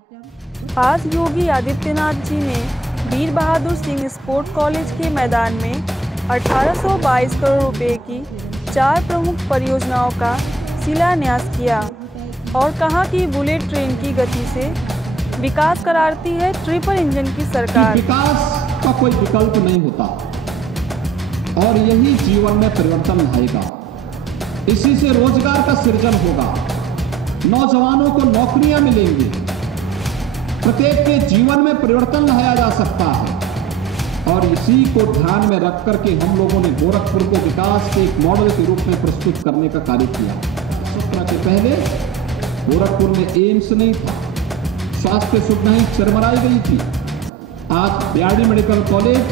आज योगी आदित्यनाथ जी ने वीर Bahadur Singh sports college के मैदान में 1822 करोड़ रुपए की 4 प्रमुख परियोजनाओं का शिलान्यास किया और कहा कि बुलेट ट्रेन की गति से विकास कराती है ट्रिपल इंजन की सरकार। विकास का कोई विकल्प नहीं होता और यही जीवन में परिवर्तन लाएगा। इसी से रोजगार का सृजन होगा, नौजवानों को नौकरियां मिलेंगी, प्रत्येक के जीवन में परिवर्तन लाया जा सकता है। और इसी को ध्यान में रख करके हम लोगों ने गोरखपुर को विकास के एक मॉडल के रूप में प्रस्तुत करने का कार्य किया। 17 के पहले गोरखपुर में एम्स नहीं था, स्वास्थ्य सुविधाएं चरमराई गई थी। आज बीआरडी मेडिकल कॉलेज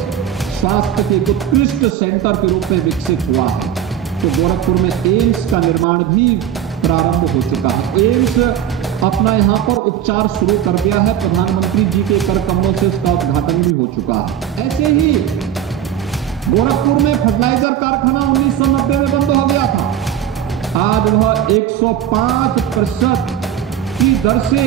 स्वास्थ्य के एक उत्कृष्ट सेंटर के रूप में विकसित हुआ है। तो गोरखपुर में एम्स का निर्माण भी प्रारंभ हो चुका है। एम्स अपना यहाँ पर उपचार शुरू कर दिया है, प्रधानमंत्री जी के कर कमलों से उसका उद्घाटन भी हो चुका है। ऐसे ही गोरखपुर में फर्टिलाइजर कारखाना 1990 में बंद हो गया था, आज वह 105% की दर से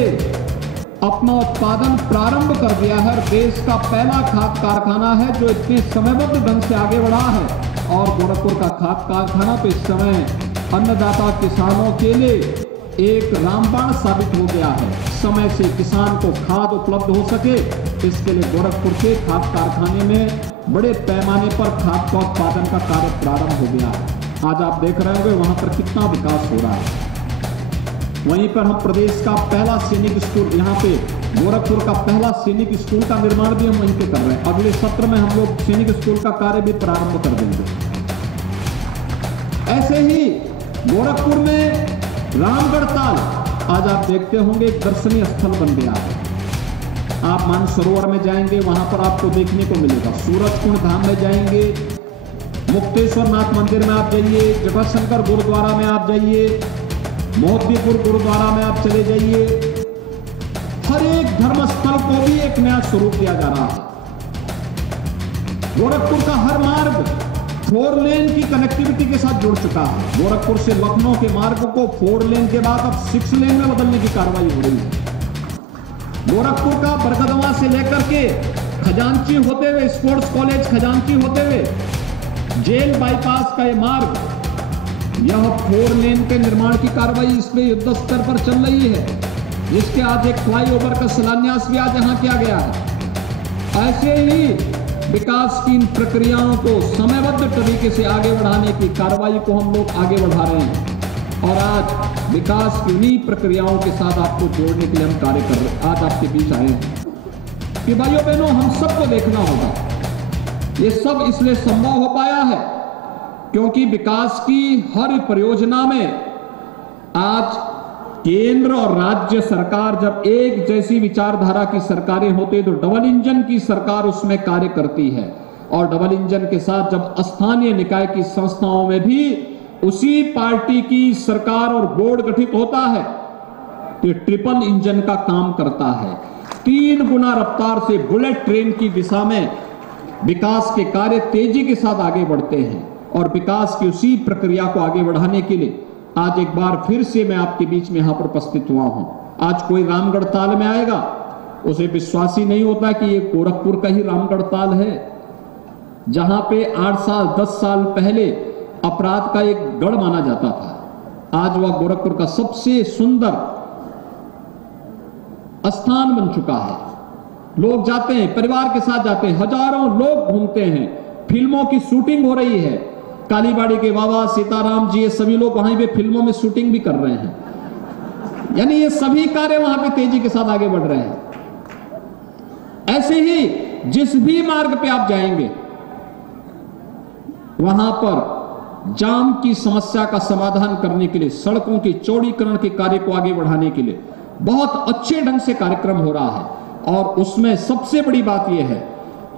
अपना उत्पादन प्रारंभ कर दिया है। देश का पहला खाद कारखाना है जो इतने समयबद्ध ढंग से आगे बढ़ा है। और गोरखपुर का खाद कारखाना तो इस समय अन्नदाता किसानों के लिए एक रामबाण साबित हो गया है। समय से किसान को खाद उपलब्ध हो सके, इसके लिए गोरखपुर के खाद कारखाने में बड़े पैमाने पर खाद का उत्पादन का कार्य प्रारंभ हो गया है। आज आप देख रहे होंगे वहां पर कितना विकास हो रहा है। वहीं पर हम प्रदेश का पहला सैनिक स्कूल, यहाँ पे गोरखपुर का पहला सैनिक स्कूल का निर्माण भी हम वहीं पे कर रहे हैं। अगले सत्र में हम लोग सैनिक स्कूल का कार्य भी प्रारंभ कर देंगे। ऐसे ही गोरखपुर में रामगढ़ ताल आज आप देखते होंगे एक दर्शनीय स्थल बन गया है। आप मानसरोवर में जाएंगे, वहां पर आपको देखने को मिलेगा। सूरजकुंड धाम में जाएंगे, मुक्तेश्वर नाथ मंदिर में आप जाइए, जटाशंकर गुरुद्वारा में आप जाइए, मोतीपुर गुरुद्वारा में आप चले जाइए। हर एक धर्मस्थल को भी एक नया स्वरूप दिया जा रहा है। गोरखपुर का हर मार्ग 4 लेन की कनेक्टिविटी के साथ जुड़ चुका है। गोरखपुर से लखनऊ के मार्ग को 4 लेन के बाद अब 6 लेन में बदलने की कार्रवाई हो रही है। गोरखपुर का बरकदवा से लेकर के खजांची होते हुए, स्पोर्ट्स कॉलेज खजांची होते हुए जेल बाईपास का ये मार्ग, यह 4 लेन के निर्माण की कार्रवाई इसमें युद्ध स्तर पर चल रही है, जिसके आज एक फ्लाईओवर का शिलान्यास भी आज यहां किया गया है। ऐसे ही विकास की इन प्रक्रियाओं को समयबद्ध तरीके से आगे बढ़ाने की कार्रवाई को हम लोग आगे बढ़ा रहे हैं। और आज विकास की इन्हीं प्रक्रियाओं के साथ आपको जोड़ने के लिए हम कार्य कर रहे हैं। आज आपके बीच आए हैं कि भाइयों बहनों, हम सबको देखना होगा। ये सब इसलिए संभव हो पाया है क्योंकि विकास की हर परियोजना में आज केंद्र और राज्य सरकार जब एक जैसी विचारधारा की सरकारें होती है तो डबल इंजन की सरकार उसमें कार्य करती है। और डबल इंजन के साथ जब स्थानीय निकाय की संस्थाओं में भी उसी पार्टी की सरकार और बोर्ड गठित होता है तो ये ट्रिपल इंजन का काम करता है। 3 गुना रफ्तार से बुलेट ट्रेन की दिशा में विकास के कार्य तेजी के साथ आगे बढ़ते हैं। और विकास की उसी प्रक्रिया को आगे बढ़ाने के लिए आज एक बार फिर से मैं आपके बीच में यहां पर उपस्थित हुआ हूं। आज कोई रामगढ़ ताल में आएगा, उसे विश्वास ही नहीं होता कि ये गोरखपुर का ही रामगढ़ ताल है, जहां पे 8 साल 10 साल पहले अपराध का एक गढ़ माना जाता था। आज वह गोरखपुर का सबसे सुंदर स्थान बन चुका है। लोग जाते हैं, परिवार के साथ जाते हैं, हजारों लोग घूमते हैं, फिल्मों की शूटिंग हो रही है। कालीबाड़ी के बाबा सीताराम जी, ये सभी लोग वहीं पे फिल्मों में शूटिंग भी कर रहे हैं। यानी ये सभी कार्य वहां पे तेजी के साथ आगे बढ़ रहे हैं। ऐसे ही जिस भी मार्ग पे आप जाएंगे वहां पर जाम की समस्या का समाधान करने के लिए, सड़कों के चौड़ीकरण के कार्य को आगे बढ़ाने के लिए बहुत अच्छे ढंग से कार्यक्रम हो रहा है। और उसमें सबसे बड़ी बात यह है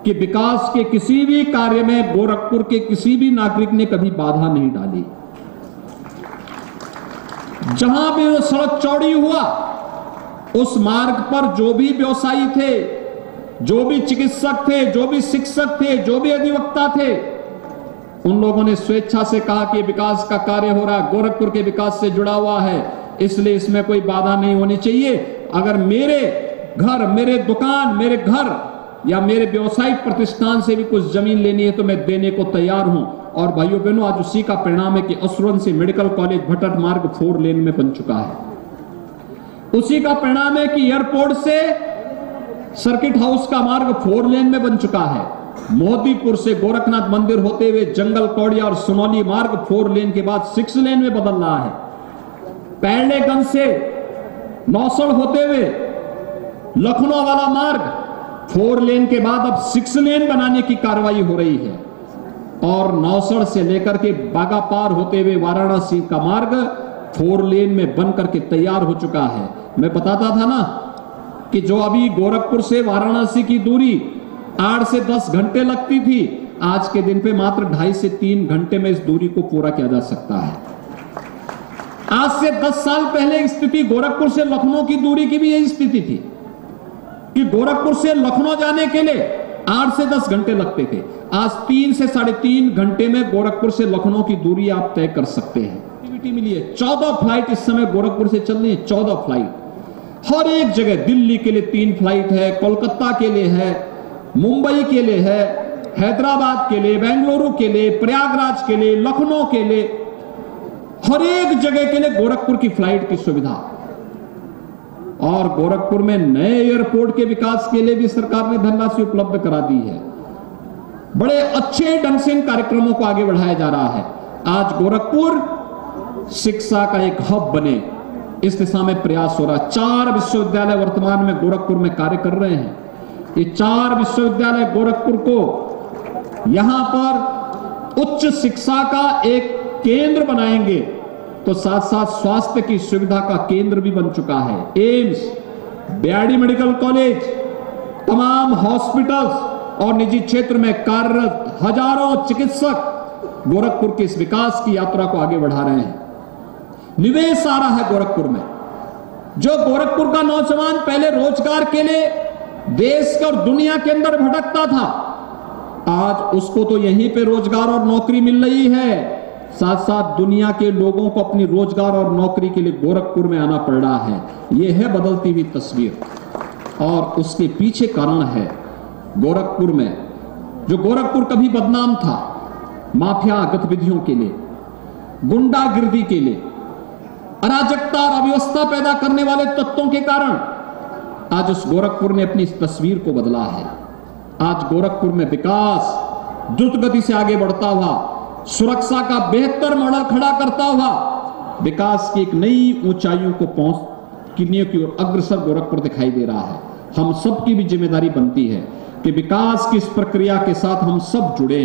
कि विकास के किसी भी कार्य में गोरखपुर के किसी भी नागरिक ने कभी बाधा नहीं डाली। जहां भी वो सड़क चौड़ी हुआ, उस मार्ग पर जो भी व्यवसायी थे, जो भी चिकित्सक थे, जो भी शिक्षक थे, जो भी अधिवक्ता थे, उन लोगों ने स्वेच्छा से कहा कि विकास का कार्य हो रहा है, गोरखपुर के विकास से जुड़ा हुआ है, इसलिए इसमें कोई बाधा नहीं होनी चाहिए। अगर मेरे घर, मेरे दुकान, मेरे घर या मेरे व्यवसायिक प्रतिष्ठान से भी कुछ जमीन लेनी है तो मैं देने को तैयार हूं। और भाइयों बहनों, आज उसी का परिणाम है कि असुरन से मेडिकल कॉलेज भटट मार्ग 4 लेन में बन चुका है। उसी का परिणाम है कि एयरपोर्ट से सर्किट हाउस का मार्ग 4 लेन में बन चुका है। मोदीपुर से गोरखनाथ मंदिर होते हुए जंगल कौड़िया और सुनौली मार्ग 4 लेन के बाद 6 लेन में बदल रहा है। पैरलेगंज से नौसड़ होते हुए लखनऊ वाला मार्ग 4 लेन के बाद अब 6 लेन बनाने की कार्रवाई हो रही है। और नौसड़ से लेकर के बागापार होते हुए वाराणसी का मार्ग 4 लेन में बन करके तैयार हो चुका है। मैं बताता था ना कि जो अभी गोरखपुर से वाराणसी की दूरी 8 से 10 घंटे लगती थी, आज के दिन पे मात्र 2.5 से 3 घंटे में इस दूरी को पूरा किया जा सकता है। आज से 10 साल पहले स्थिति गोरखपुर से लखनऊ की दूरी की भी यही स्थिति थी कि गोरखपुर से लखनऊ जाने के लिए 8 से 10 घंटे लगते थे। आज 3 से 3.5 घंटे में गोरखपुर से लखनऊ की दूरी आप तय कर सकते हैं। एक्टिविटी मिली है, 14 फ्लाइट इस समय गोरखपुर से चल रही है। 14 फ्लाइट हर एक जगह, दिल्ली के लिए 3 फ्लाइट है, कोलकाता के लिए है, मुंबई के लिए है, हैदराबाद के लिए, बेंगलुरु के लिए, प्रयागराज के लिए, लखनऊ के लिए, हर एक जगह के लिए गोरखपुर की फ्लाइट की सुविधा। और गोरखपुर में नए एयरपोर्ट के विकास के लिए भी सरकार ने धनराशि उपलब्ध करा दी है। बड़े अच्छे ढंग से इन कार्यक्रमों को आगे बढ़ाया जा रहा है। आज गोरखपुर शिक्षा का एक हब बने, इस दिशा में प्रयास हो रहा है। 4 विश्वविद्यालय वर्तमान में गोरखपुर में कार्य कर रहे हैं। ये 4 विश्वविद्यालय गोरखपुर को यहां पर उच्च शिक्षा का एक केंद्र बनाएंगे, तो साथ साथ स्वास्थ्य की सुविधा का केंद्र भी बन चुका है। एम्स, बीआरडी मेडिकल कॉलेज, तमाम हॉस्पिटल्स और निजी क्षेत्र में कार्यरत हजारों चिकित्सक गोरखपुर के इस विकास की यात्रा को आगे बढ़ा रहे हैं। निवेश आ रहा है गोरखपुर में। जो गोरखपुर का नौजवान पहले रोजगार के लिए देश और दुनिया के अंदर भटकता था, आज उसको तो यहीं पे रोजगार और नौकरी मिल रही है। साथ साथ दुनिया के लोगों को अपनी रोजगार और नौकरी के लिए गोरखपुर में आना पड़ रहा है। यह है बदलती हुई तस्वीर। और उसके पीछे कारण है गोरखपुर में, जो गोरखपुर कभी बदनाम था माफिया गतिविधियों के लिए, गुंडागिर्दी के लिए, अराजकता और अव्यवस्था पैदा करने वाले तत्वों के कारण आज उस गोरखपुर ने अपनी इस तस्वीर को बदला है। आज गोरखपुर में विकास द्रुत गति से आगे बढ़ता हुआ, सुरक्षा का बेहतर मॉडल खड़ा करता हुआ विकास की एक नई ऊंचाइयों को पहुंचने की ओर अग्रसर गोरखपुर दिखाई दे रहा है। हम सबकी भी जिम्मेदारी बनती है कि विकास की इस प्रक्रिया के साथ हम सब जुड़े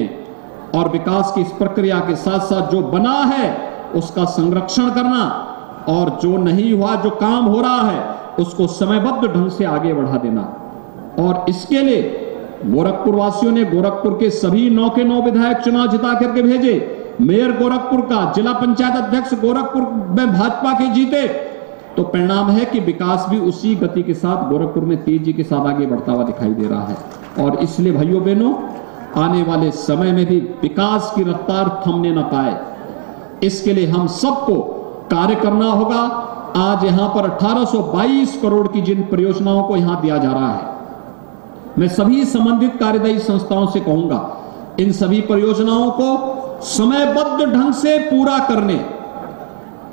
और विकास की इस प्रक्रिया के साथ साथ जो बना है उसका संरक्षण करना, और जो नहीं हुआ, जो काम हो रहा है, उसको समयबद्ध ढंग से आगे बढ़ा देना। और इसके लिए गोरखपुर वासियों ने गोरखपुर के सभी 9 के 9 विधायक चुनाव जिता करके भेजे। मेयर गोरखपुर का, जिला पंचायत अध्यक्ष गोरखपुर में भाजपा के जीते, तो परिणाम है कि विकास भी उसी गति के साथ गोरखपुर में तेजी के साथ आगे बढ़ता हुआ दिखाई दे रहा है। और इसलिए भाइयों बहनों, आने वाले समय में भी विकास की रफ्तार थमने न पाए, इसके लिए हम सबको कार्य करना होगा। आज यहां पर 1822 करोड़ की जिन परियोजनाओं को यहां दिया जा रहा है, मैं सभी संबंधित कार्यदायी संस्थाओं से कहूंगा, इन सभी परियोजनाओं को समयबद्ध ढंग से पूरा करने,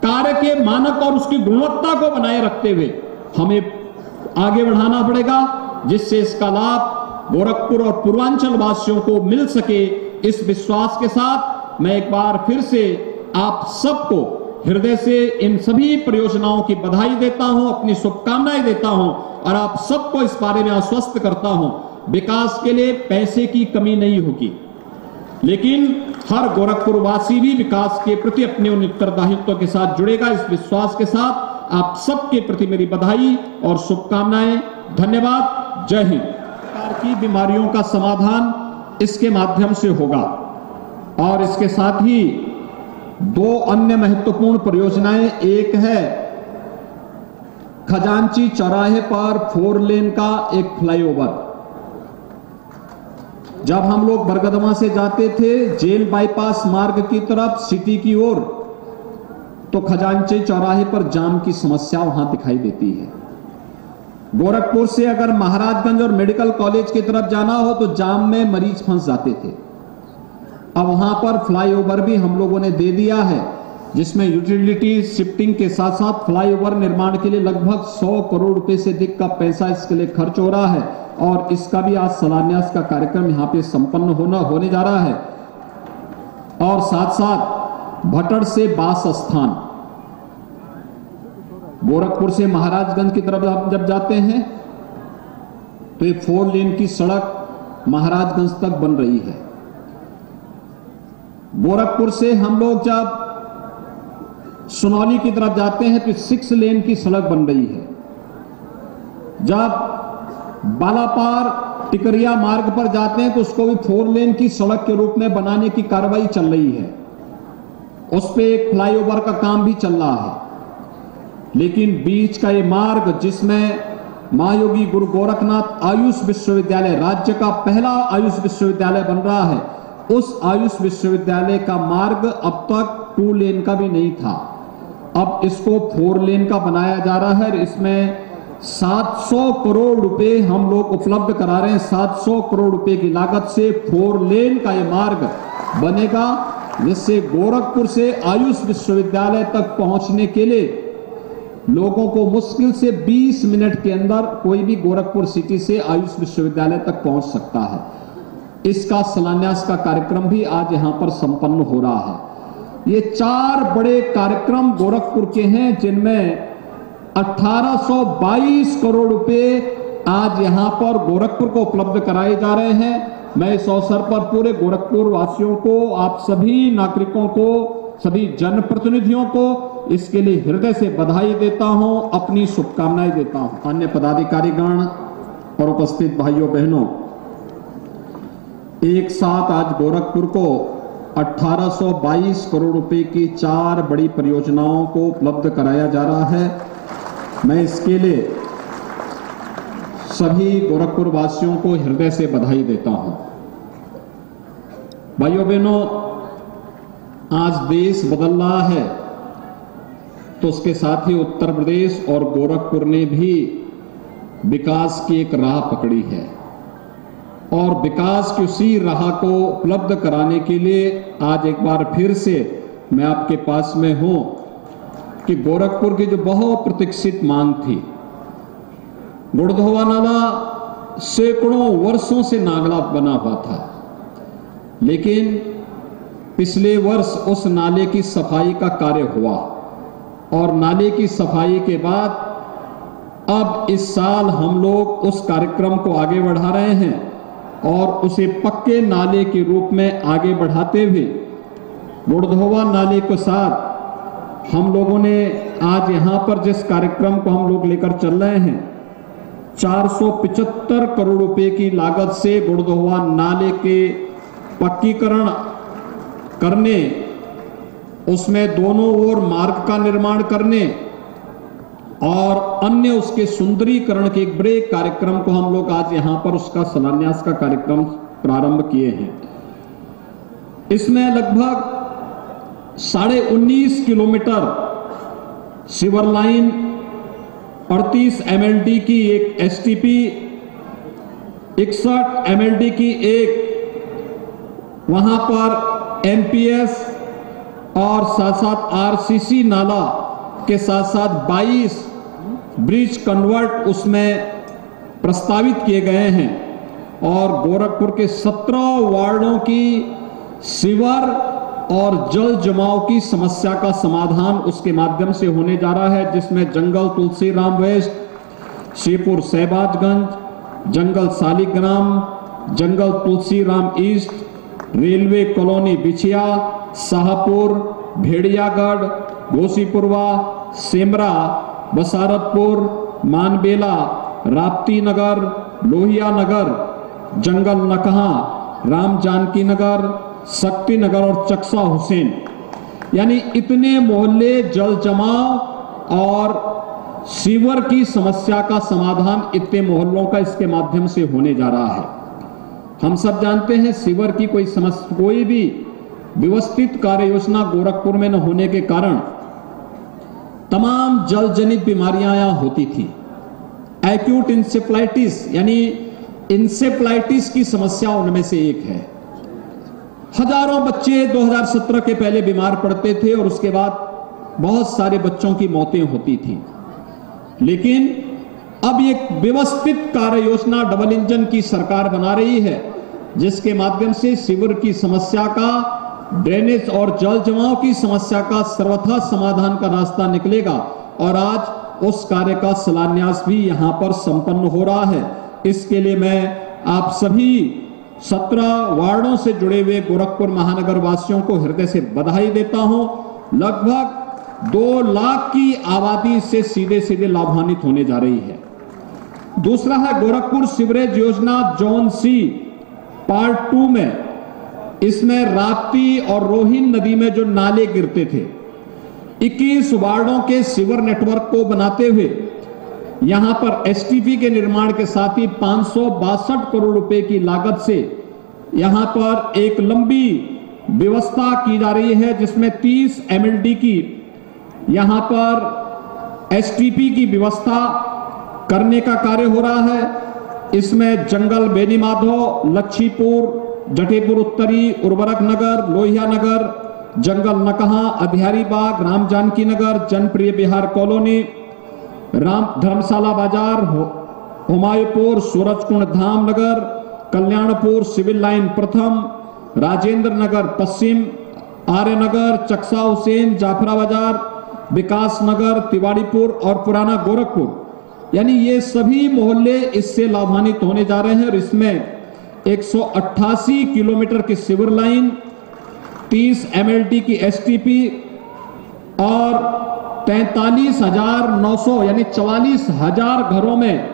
कार्य के मानक और उसकी गुणवत्ता को बनाए रखते हुए हमें आगे बढ़ाना पड़ेगा, जिससे इसका लाभ गोरखपुर और पूर्वांचल वासियों को मिल सके। इस विश्वास के साथ मैं एक बार फिर से आप सबको हृदय से इन सभी परियोजनाओं की बधाई देता हूं, अपनी शुभकामनाएं देता हूं और आप सबको इस बारे में आश्वस्त करता हूं, विकास के लिए पैसे की कमी नहीं होगी, लेकिन हर गोरखपुर वासी भी विकास के प्रति अपने उन उत्तरदायित्व के साथ जुड़ेगा। इस विश्वास के साथ आप सबके प्रति मेरी बधाई और शुभकामनाएं। धन्यवाद। जय हिंद। प्रकार की बीमारियों का समाधान इसके माध्यम से होगा। और इसके साथ ही 2 अन्य महत्वपूर्ण परियोजनाएं, एक है खजांची चौराहे पर 4 लेन का एक फ्लाईओवर। जब हम लोग बरगदमा से जाते थे जेल बाईपास मार्ग की तरफ सिटी की ओर, तो खजांची चौराहे पर जाम की समस्या वहां दिखाई देती है। गोरखपुर से अगर महाराजगंज और मेडिकल कॉलेज की तरफ जाना हो तो जाम में मरीज फंस जाते थे। अब वहां पर फ्लाईओवर भी हम लोगों ने दे दिया है, जिसमें यूटिलिटी शिफ्टिंग के साथ साथ फ्लाईओवर निर्माण के लिए लगभग 100 करोड़ रुपए से अधिक का पैसा इसके लिए खर्च हो रहा है और इसका भी आज शिलान्यास का कार्यक्रम यहां पे संपन्न होने जा रहा है। और साथ साथ भटड़ से बास स्थान, गोरखपुर से महाराजगंज की तरफ आप जब जाते हैं तो ये 4 लेन की सड़क महाराजगंज तक बन रही है। गोरखपुर से हम लोग जब सुनौली की तरफ जाते हैं तो 6 लेन की सड़क बन रही है। जब बालापार टिकरिया मार्ग पर जाते हैं तो उसको भी 4 लेन की सड़क के रूप में बनाने की कार्रवाई चल रही है। उस पे एक फ्लाईओवर का काम भी चल रहा है, लेकिन बीच का ये मार्ग जिसमें महायोगी गुरु गोरखनाथ आयुष विश्वविद्यालय, राज्य का पहला आयुष विश्वविद्यालय बन रहा है, उस आयुष विश्वविद्यालय का मार्ग अब तक 2 लेन का भी नहीं था। अब इसको 4 लेन का बनाया जा रहा है। इसमें 700 करोड़ रुपए हम लोग उपलब्ध करा रहे हैं। 700 करोड़ रुपए की लागत से 4 लेन का यह मार्ग बनेगा, जिससे गोरखपुर से आयुष विश्वविद्यालय तक पहुंचने के लिए लोगों को मुश्किल से 20 मिनट के अंदर कोई भी गोरखपुर सिटी से आयुष विश्वविद्यालय तक पहुंच सकता है। इसका शिलान्यास का कार्यक्रम भी आज यहां पर संपन्न हो रहा है। ये 4 बड़े कार्यक्रम गोरखपुर के हैं, जिनमें 1822 करोड़ रुपए आज यहां पर गोरखपुर को उपलब्ध कराए जा रहे हैं। मैं इस अवसर पर पूरे गोरखपुर वासियों को, आप सभी नागरिकों को, सभी जनप्रतिनिधियों को इसके लिए हृदय से बधाई देता हूं, अपनी शुभकामनाएं देता हूं। अन्य पदाधिकारीगण और उपस्थित भाइयों बहनों, एक साथ आज गोरखपुर को 1822 करोड़ रुपए की 4 बड़ी परियोजनाओं को उपलब्ध कराया जा रहा है। मैं इसके लिए सभी गोरखपुर वासियों को हृदय से बधाई देता हूं। भाइयों बहनों, आज देश बदल रहा है तो उसके साथ ही उत्तर प्रदेश और गोरखपुर ने भी विकास की एक राह पकड़ी है और विकास की उसी राह को उपलब्ध कराने के लिए आज एक बार फिर से मैं आपके पास में हूं कि गोरखपुर की जो बहुत प्रतीक्षित मांग थी, गुड़धोवा नाला सैकड़ों वर्षों से नागला बना हुआ था, लेकिन पिछले वर्ष उस नाले की सफाई का कार्य हुआ और नाले की सफाई के बाद अब इस साल हम लोग उस कार्यक्रम को आगे बढ़ा रहे हैं और उसे पक्के नाले के रूप में आगे बढ़ाते हुए गुड़धोवा नाले के साथ हम लोगों ने आज यहां पर जिस कार्यक्रम को हम लोग लेकर चल रहे हैं, 475 करोड़ रुपए की लागत से गुड़धोवा नाले के पक्कीकरण करने, उसमें दोनों ओर मार्ग का निर्माण करने और अन्य उसके सुंदरीकरण के एक बड़े कार्यक्रम को हम लोग आज यहां पर उसका शिलान्यास का कार्यक्रम प्रारंभ किए हैं। इसमें लगभग 19.5 किलोमीटर सीवर लाइन, 38 MLD की एक STP, 61 MLD की एक वहां पर MPS और साथ साथ RCC नाला के साथ साथ 22 ब्रिज कन्वर्ट उसमें प्रस्तावित किए गए हैं और गोरखपुर के 17 वार्डों की सीवर और जल जमाव की समस्या का समाधान उसके माध्यम से होने जा रहा है, जिसमें जंगल तुलसीराम वेस्ट, श्रीपुर सहबाजगंज, जंगल सालिग्राम, जंगल तुलसीराम ईस्ट, रेलवे कॉलोनी बिछिया, शाहपुर, भेड़ियागढ़, गोसीपुरवा, सेमरा, बसारतपुर, मानबेला, राप्ती नगर, लोहिया नगर, जंगल नकहा, राम जानकी नगर, शक्ति नगर और चक्सा हुसैन, यानी इतने मोहल्ले जल जमाव और सीवर की समस्या का समाधान इतने मोहल्लों का इसके माध्यम से होने जा रहा है। हम सब जानते हैं सीवर की कोई समस्या, कोई भी व्यवस्थित कार्य योजना गोरखपुर में न होने के कारण तमाम जल जनित बीमारियां यहां होती थी। एक्यूट इंसेफ्लाइटिस यानी इंसेफ्लाइटिस की समस्या उनमें से एक है। हजारों बच्चे 2017 के पहले बीमार पड़ते थे और उसके बाद बहुत सारे बच्चों की मौतें होती थी, लेकिन अब एक व्यवस्थित कार्य योजना डबल इंजन की सरकार बना रही है, जिसके माध्यम से सीवर की समस्या का, ड्रेनेज और जल जमाव की समस्या का सर्वथा समाधान का रास्ता निकलेगा। और आज उस कार्य का शिलान्यास भी यहां पर संपन्न हो रहा है। इसके लिए मैं आप सभी 17 वार्डों से जुड़े हुए गोरखपुर महानगर वासियों को हृदय से बधाई देता हूं। लगभग 2 लाख की आबादी से सीधे सीधे लाभान्वित होने जा रही है। दूसरा है गोरखपुर सीवरेज योजना जोन सी पार्ट 2 में, इसमें राप्ती और रोहिन नदी में जो नाले गिरते थे, 21 वार्डों के सीवर नेटवर्क को बनाते हुए यहां पर एसटीपी के निर्माण के साथ ही 562 करोड़ रुपए की लागत से यहां पर एक लंबी व्यवस्था की जा रही है, जिसमें 30 एमएलडी की यहां पर एसटीपी की व्यवस्था करने का कार्य हो रहा है। इसमें जंगल बेनी माधव, लच्छीपुर, जटेपुर उत्तरी, उर्वरक नगर, लोहिया नगर, जंगल नकहा, अधियारी बाग, राम जानकी नगर, जनप्रिय बिहार कॉलोनी, राम धर्मशाला बाजार, हुमायूंपुर, सूरजकुंड धाम नगर, कल्याणपुर, सिविल लाइन प्रथम, राजेंद्र नगर पश्चिम, आर्य नगर, चक्सा हुसैन, जाफरा बाजार, विकास नगर, तिवाड़ीपुर और पुराना गोरखपुर, यानी ये सभी मोहल्ले इससे लाभान्वित होने जा रहे हैं। और इसमें 188 किलोमीटर की सिवर लाइन, 30 एमएलटी की एसटीपी और 43,900 यानी 44,000 घरों में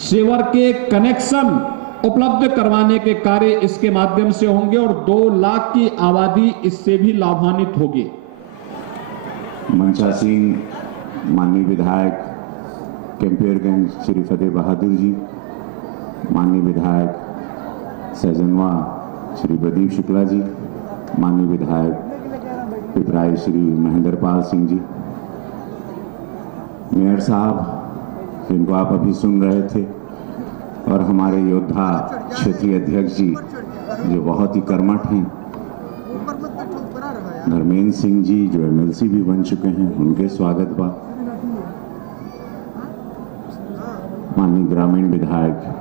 सीवर के कनेक्शन उपलब्ध करवाने के कार्य इसके माध्यम से होंगे और 2 लाख की आबादी इससे भी लाभान्वित होगी। मनसा सिंह, माननीय विधायक कैंपियरगंज श्री फतेह बहादुर जी, माननीय विधायक सैजनवा श्री प्रदीप शुक्ला जी, माननीय विधायक पिपराई श्री महेंद्र पाल सिंह जी, मेयर साहब जिनको आप अभी सुन रहे थे, और हमारे योद्धा क्षेत्रीय अध्यक्ष जी जो बहुत ही कर्मठ हैं, धर्मेंद्र सिंह जी जो एमएलसी भी बन चुके हैं, उनके स्वागत बा। माननीय ग्रामीण विधायक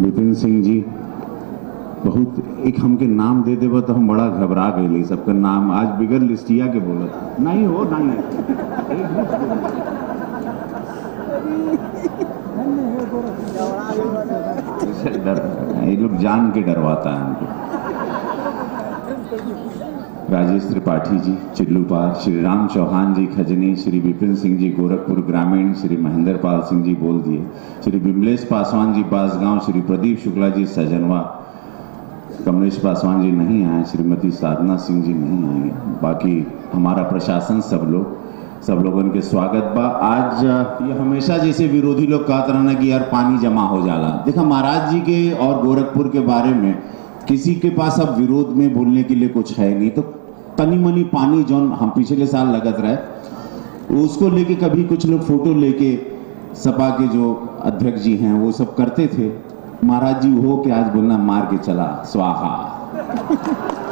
विपिन सिंह जी, बहुत एक हमके नाम दे देबो तो हम बड़ा घबरा गए। सबका नाम आज बिगर लिस्टिया के बोलत नहीं हो नहीं ये लोग जान के डरवाता है हमको। राजेश त्रिपाठी जी चिल्लूपार, श्री राम चौहान जी खजनी, श्री विपिन सिंह जी गोरखपुर ग्रामीण, श्री महेंद्र पाल सिंह जी बोल दिए, श्री विमलेश पासवान जी बासगांव, श्री प्रदीप शुक्ला जी सजनवा, कमलेश पासवान जी नहीं आए, श्रीमती साधना सिंह जी नहीं आएंगे, बाकी हमारा प्रशासन सब लोगों के स्वागत बा। आज ये हमेशा जैसे विरोधी लोग कहते रहना कि यार पानी जमा हो जाला, देखा महाराज जी के और गोरखपुर के बारे में किसी के पास अब विरोध में बोलने के लिए कुछ है नहीं। तो तनी मनी पानी जो हम पिछले साल लगत रहे उसको लेके कभी कुछ लोग फोटो लेके सपा के जो अध्यक्ष जी हैं वो सब करते थे। महाराज जी हो के आज बोलना मार के चला स्वाहा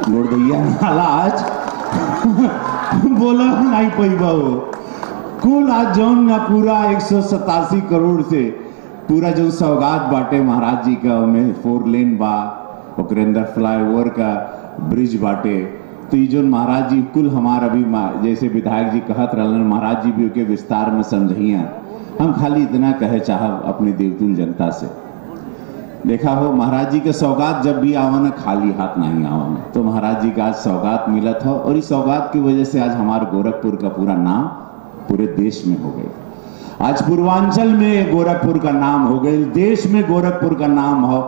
गोड़दैया नाला आज बोला नहीं पैबा हो कुल आज जौन ना पूरा 187 करोड़ से पूरा जो सौगात बाटे महाराज जी का में 4 लेन बा, ओकरे अंदर फ्लाईओवर का ब्रिज बाटे। तो ये जो महाराज जी कुल हमार अभी जैसे विधायक जी कहत रहलन महाराज जी भी के विस्तार में समझिया। हम खाली इतना कहे चाहब अपने देवतुल जनता से, देखा हो महाराज जी के सौगात जब भी आवन खाली हाथ नहीं आवन, तो महाराज जी का आज सौगात मिला था और इस सौगात की वजह से आज हमारे गोरखपुर का पूरा नाम पूरे देश में हो गया। आज पूर्वांचल में गोरखपुर का नाम हो गया, देश में गोरखपुर का नाम हो।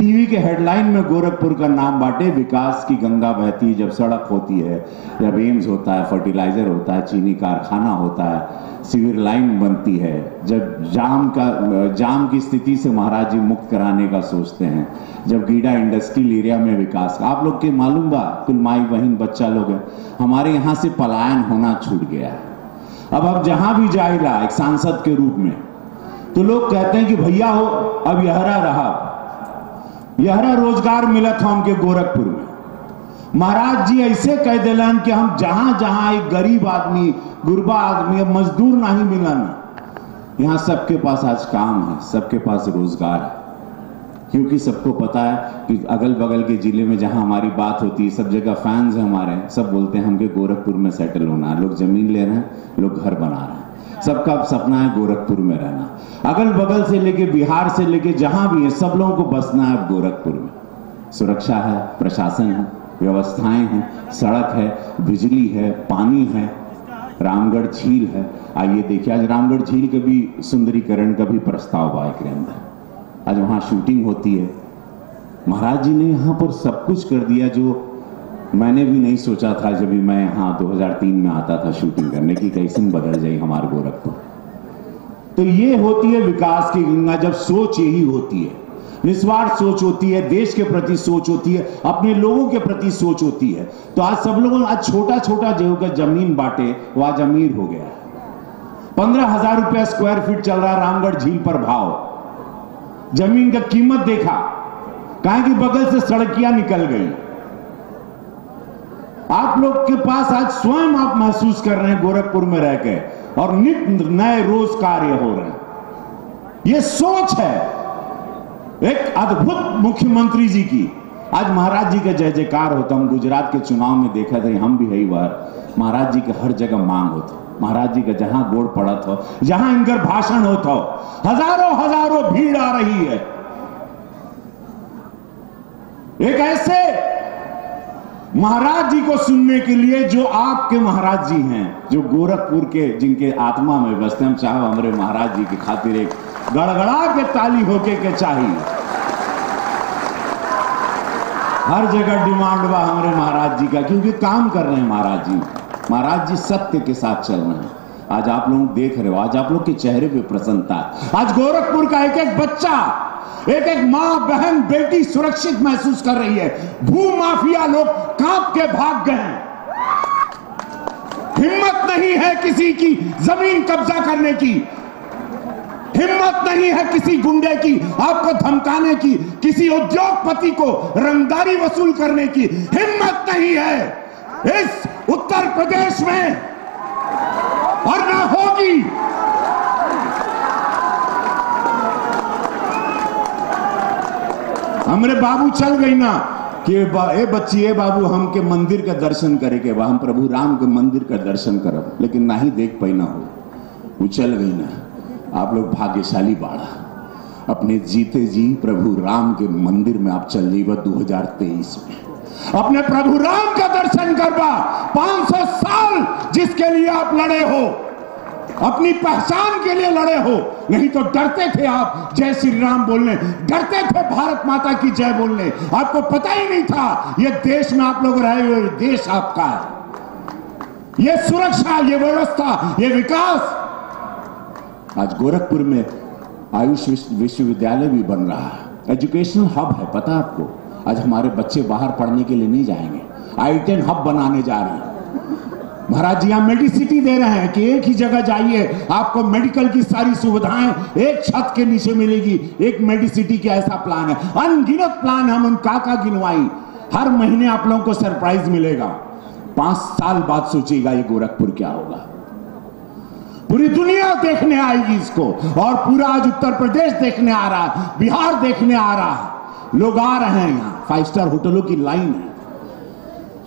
टीवी के हेडलाइन में गोरखपुर का नाम बांटे, विकास की गंगा बहती, जब सड़क होती है, जब एम्स होता है, फर्टिलाइजर होता है, चीनी कारखाना होता है, सीवर लाइन बनती है, जब जाम की स्थिति से महाराज जी मुक्त कराने का सोचते हैं, जब गीडा इंडस्ट्रियल एरिया में विकास का, आप लोग के मालूम बा, कुल माई बहन बच्चा लोग है, हमारे यहाँ से पलायन होना छूट गया है। अब जहां भी जाएगा एक सांसद के रूप में, तो लोग कहते हैं कि भैया हो अब यहरा रोजगार मिला था हमके गोरखपुर में। महाराज जी ऐसे कह दिलन कि हम जहां जहां एक गरीब आदमी, गुरबा आदमी, अब मजदूर नहीं मिला ना, यहां सबके पास आज काम है, सबके पास रोजगार है, क्योंकि सबको पता है कि अगल बगल के जिले में जहां हमारी बात होती है, सब जगह फैंस हैं हमारे, सब बोलते हैं हमके गोरखपुर में सेटल होना है, लोग जमीन ले रहे हैं, लोग घर बना रहे हैं, सबका सपना है गोरखपुर में रहना। अगल बगल से लेके बिहार से लेके जहां भी है, सब लोगों को बसना है गोरखपुर में। सुरक्षा है, प्रशासन है, व्यवस्थाएं हैं, सड़क है, बिजली है, पानी है, रामगढ़ झील है। आइए देखिए, आज रामगढ़ झील के भी सुंदरीकरण का भी प्रस्ताव आया के अंदर, आज वहां शूटिंग होती है। महाराज जी ने यहां पर सब कुछ कर दिया जो मैंने भी नहीं सोचा था जब भी मैं यहाँ 2003 में आता था शूटिंग करने की, कैसे बदल जाए हमारे गोरखपुर। तो ये होती है विकास की गंगा, जब सोच यही होती है, निस्वार्थ सोच होती है, देश के प्रति सोच होती है, अपने लोगों के प्रति सोच होती है। तो आज सब लोगों आज छोटा छोटा जो जमीन बांटे वो आज अमीर हो गया है। 15,000 रुपया स्क्वायर फीट चल रहा है रामगढ़ झील पर भाव। जमीन का कीमत देखा, कहा कि बगल से सड़कियां निकल गई। आप लोग के पास आज स्वयं आप महसूस कर रहे हैं गोरखपुर में रह के, और नित्य नए रोज कार्य हो रहे हैं। ये सोच है एक अद्भुत मुख्यमंत्री जी की। आज महाराज जी का जय जयकार होता। हम गुजरात के चुनाव में देखा था, हम भी यही बार महाराज जी के हर जगह मांग होता, महाराज जी का जहां गोड़ पड़ा था, जहां इनका भाषण होता, हजारों भीड़ आ रही है। एक ऐसे महाराज जी को सुनने के लिए जो आपके महाराज जी हैं, जो गोरखपुर के, जिनके आत्मा में बसते, हम चाहे हमारे महाराज जी की खातिर एक गड़गड़ा के ताली होके के चाहिए। हर जगह डिमांड बा हमारे महाराज जी का, क्योंकि काम कर रहे हैं महाराज जी। महाराज जी सत्य के साथ चल रहे हैं। आज आप लोग देख रहे हो, आज आप लोग के चेहरे पे प्रसन्नता है। आज गोरखपुर का एक एक बच्चा, एक एक मां, बहन, बेटी सुरक्षित महसूस कर रही है। भू माफिया लोग कांप के भाग गए हैं। हिम्मत नहीं है किसी की जमीन कब्जा करने की, हिम्मत नहीं है किसी गुंडे की आपको धमकाने की, किसी उद्योगपति को रंगदारी वसूल करने की हिम्मत नहीं है इस उत्तर प्रदेश में, और ना होगी। हमरे बाबू चल गई ना कि ए बच्ची, ए बाबू, हमके मंदिर का दर्शन करे के बा, हम प्रभु राम के मंदिर का दर्शन करब, लेकिन ना ही देख पाई ना हो, वो चल गई ना। आप लोग भाग्यशाली बाड़ा, अपने जीते जी प्रभु राम के मंदिर में आप चल जाइबा 2023 में, अपने प्रभु राम का दर्शन करबा। 500 साल जिसके लिए आप लड़े हो, अपनी पहचान के लिए लड़े हो, नहीं तो डरते थे आप जय श्री राम बोलने, डरते थे भारत माता की जय बोलने। आपको पता ही नहीं था ये देश में आप लोग रहे हुए, देश आपका है। ये सुरक्षा, ये व्यवस्था, ये विकास। आज गोरखपुर में आयुष विश्वविद्यालय भी बन रहा है, एजुकेशनल हब है, पता आपको। आज हमारे बच्चे बाहर पढ़ने के लिए नहीं जाएंगे, I-10 हब बनाने जा रहे हैं। महाराज जी यहाँ मेडिसिटी दे रहे हैं कि एक ही जगह जाइए, आपको मेडिकल की सारी सुविधाएं एक छत के नीचे मिलेगी। एक मेडिसिटी का ऐसा प्लान है, अनगिनत प्लान, हम उनका का गिनवाई। हर महीने आप लोगों को सरप्राइज मिलेगा। 5 साल बाद सोचिएगा ये गोरखपुर क्या होगा। पूरी दुनिया देखने आएगी इसको, और पूरा आज उत्तर प्रदेश देखने आ रहा है, बिहार देखने आ रहा है, लोग आ रहे हैं यहाँ। 5 स्टार होटलों की लाइन है।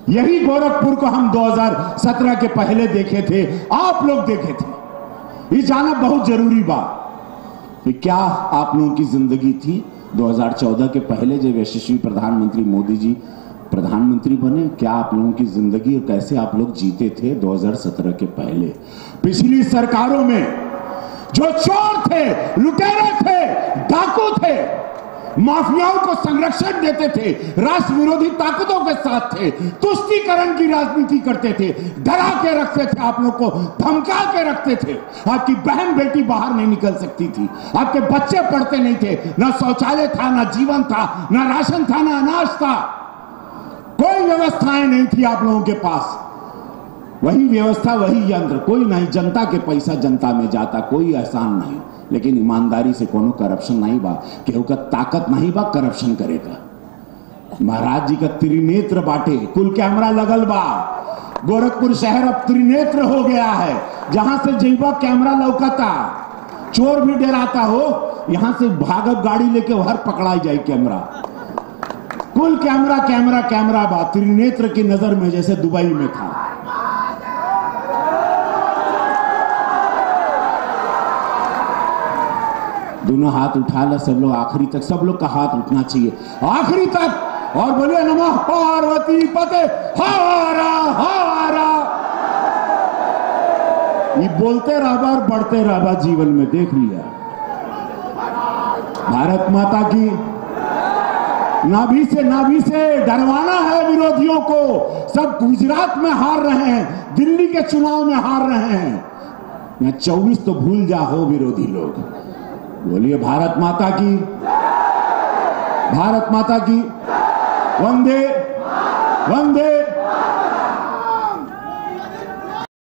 यही गोरखपुर को हम 2017 के पहले देखे थे, आप लोग देखे थे। ये जाना बहुत जरूरी बात कि क्या आप लोगों की जिंदगी थी 2014 के पहले जब यशस्वी प्रधानमंत्री मोदी जी प्रधानमंत्री बने। क्या आप लोगों की जिंदगी और कैसे आप लोग जीते थे 2017 के पहले। पिछली सरकारों में जो चोर थे, लुटेरे थे, डाकू थे, माफियाओं को संरक्षण देते थे, राष्ट्र विरोधी ताकतों के साथ थे, तुष्टीकरण की राजनीति करते थे, डरा के रखते थे, आप लोग को धमका के रखते थे। आपकी बहन बेटी बाहर नहीं निकल सकती थी, आपके बच्चे पढ़ते नहीं थे, ना शौचालय था, ना जीवन था, ना राशन था, ना अनाज था, कोई व्यवस्थाएं नहीं थी आप लोगों के पास। वही व्यवस्था, वही यंत्र, कोई नहीं, जनता के पैसा जनता में जाता, कोई एहसान नहीं, लेकिन ईमानदारी से कोनो करप्शन नहीं बा, केहू का ताकत नहीं बा करप्शन करेगा। महाराज जी का त्रिनेत्र बाटे, कुल कैमरा लगल बा, गोरखपुर शहर अब त्रिनेत्र हो गया है, जहां से जइबा कैमरा लौकता, चोर भी डराता हो, यहां से भागब गाड़ी लेके हर पकड़ाई जाए कैमरा, कुल कैमरा कैमरा कैमरा बा, त्रिनेत्र की नजर में जैसे दुबई में था। दोनों हाथ उठा ला सब लोग, आखिरी तक सब लोग का हाथ उठना चाहिए, आखिरी तक, और बोलिए नमः पार्वती पते हारा हारा। ये बोलते रहबा और बढ़ते रहबा जीवन में, देख लिया। भारत माता की नाभि से डरवाना है विरोधियों को। सब गुजरात में हार रहे हैं, दिल्ली के चुनाव में हार रहे हैं, यहाँ 24 तो भूल जा हो विरोधी लोग। बोलिए भारत माता की, भारत माता की, वंदे वंदे